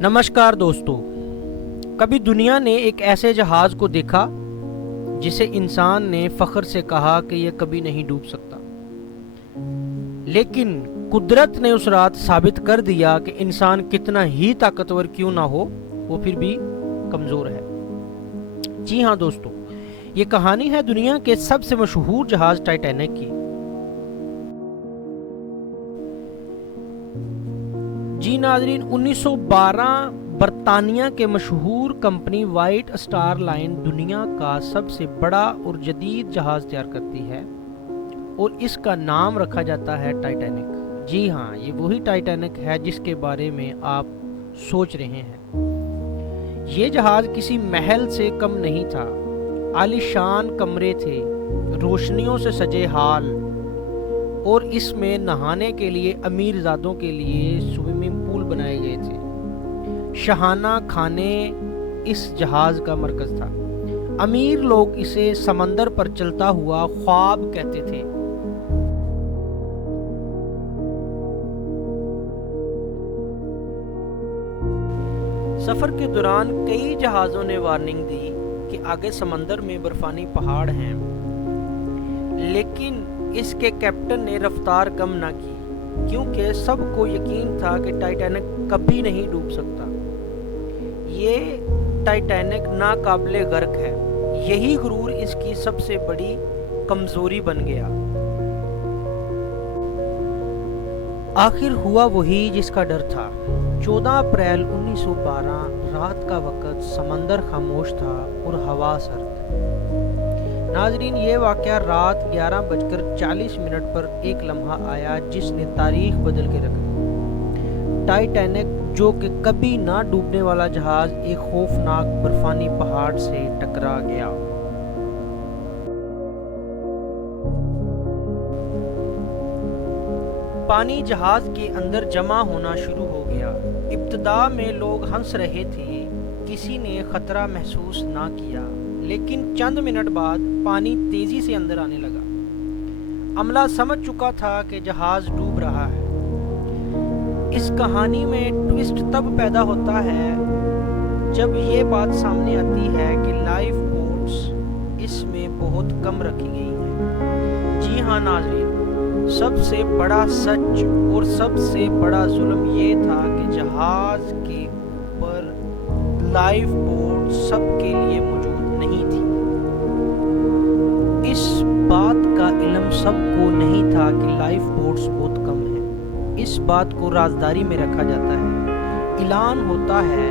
नमस्कार दोस्तों। कभी दुनिया ने एक ऐसे जहाज़ को देखा जिसे इंसान ने फ़ख्र से कहा कि यह कभी नहीं डूब सकता, लेकिन कुदरत ने उस रात साबित कर दिया कि इंसान कितना ही ताकतवर क्यों ना हो, वो फिर भी कमज़ोर है। जी हाँ दोस्तों, ये कहानी है दुनिया के सबसे मशहूर जहाज़ टाइटैनिक की। जी नाज़रीन, 1912 बरतानिया के मशहूर कंपनी वाइट स्टार लाइन दुनिया का सबसे बड़ा और जदीद जहाज़ तैयार करती है और इसका नाम रखा जाता है टाइटैनिक। जी हाँ, ये वही टाइटैनिक है जिसके बारे में आप सोच रहे हैं। ये जहाज़ किसी महल से कम नहीं था। आलीशान कमरे थे, रोशनियों से सजे हाल, और इसमें नहाने के लिए अमीरजादों के लिए स्विमिंग पूल बनाए गए थे। शाहाना खाने इस जहाज का मरकज था। अमीर लोग इसे समंदर पर चलता हुआ ख्वाब कहते थे। सफर के दौरान कई जहाजों ने वार्निंग दी कि आगे समंदर में बर्फानी पहाड़ हैं, लेकिन इसके कैप्टन ने रफ्तार कम ना की, क्योंकि सबको यकीन था कि टाइटैनिक कभी नहीं डूब सकता। ये टाइटैनिक नाकाबिले गर्क है। यही गुरूर इसकी सबसे बड़ी कमजोरी बन गया। आखिर हुआ वही जिसका डर था। 14 अप्रैल 1912 रात का वक्त, समंदर खामोश था और हवा सर्द। नाजरीन, ये वाक़या रात 11:40 पर एक लम्हा आया जिसने तारीख बदल के रख दी। टाइटैनिक, जो कि कभी ना डूबने वाला जहाज, एक खौफनाक बर्फानी पहाड़ से टकरा गया। पानी जहाज के अंदर जमा होना शुरू हो गया। इब्तिदा में लोग हंस रहे थे, किसी ने खतरा महसूस ना किया, लेकिन चंद मिनट बाद पानी तेजी से अंदर आने लगा। अमला समझ चुका था कि जहाज डूब रहा है। इस कहानी में ट्विस्ट तब पैदा होता है जब ये बात सामने आती है कि लाइफ बोट्स इसमें बहुत कम रखी गई हैं। जी हाँ नाज़रीन, सबसे बड़ा सच और सबसे बड़ा जुल्म ये था कि जहाज के ऊपर लाइफ बोट सबके लिए मौजूद नहीं थी। इस बात का इल्म सबको नहीं था कि लाइफ बोट्स बहुत कम हैं। इस बात को राजदारी में रखा जाता है। ऐलान होता है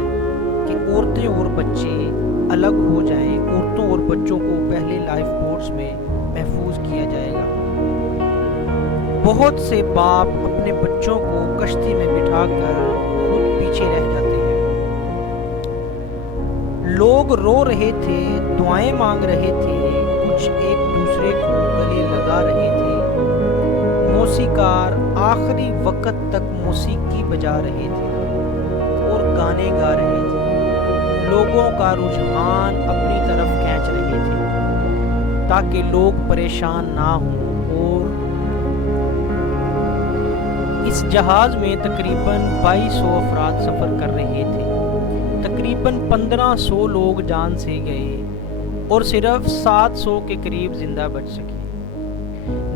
कि औरतें और बच्चे अलग हो जाएं। औरतों और बच्चों को पहले लाइफ बोट्स में महफूज किया जाएगा। बहुत से बाप अपने बच्चों को कश्ती में बिठाकर खुद पीछे रह जाते हैं। लोग रो रहे थे, दुआएं मांग रहे थे, कुछ एक दूसरे को गले लगा रहे थे। मौसीकार आखिरी वक्त तक मौसीकी बजा रहे थे और गाने गा रहे थे। लोगों का रुझान अपनी तरफ खींच रहे थे ताकि लोग परेशान ना हों। और इस जहाज में तकरीबन 2200 अफराद सफ़र कर रहे थे। तकरीबन 1500 लोग जान से गए और सिर्फ 700 के करीब जिंदा बच सके।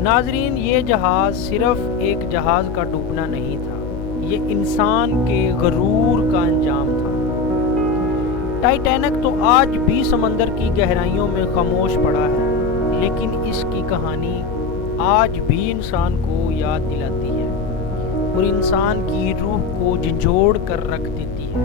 नाजरीन, ये जहाज सिर्फ एक जहाज का डूबना नहीं था, ये इंसान के गरूर का अंजाम था। टाइटैनिक तो आज भी समंदर की गहराइयों में खामोश पड़ा है, लेकिन इसकी कहानी आज भी इंसान को याद दिलाती है और इंसान की रूह को झंझोड़ कर रख देती है।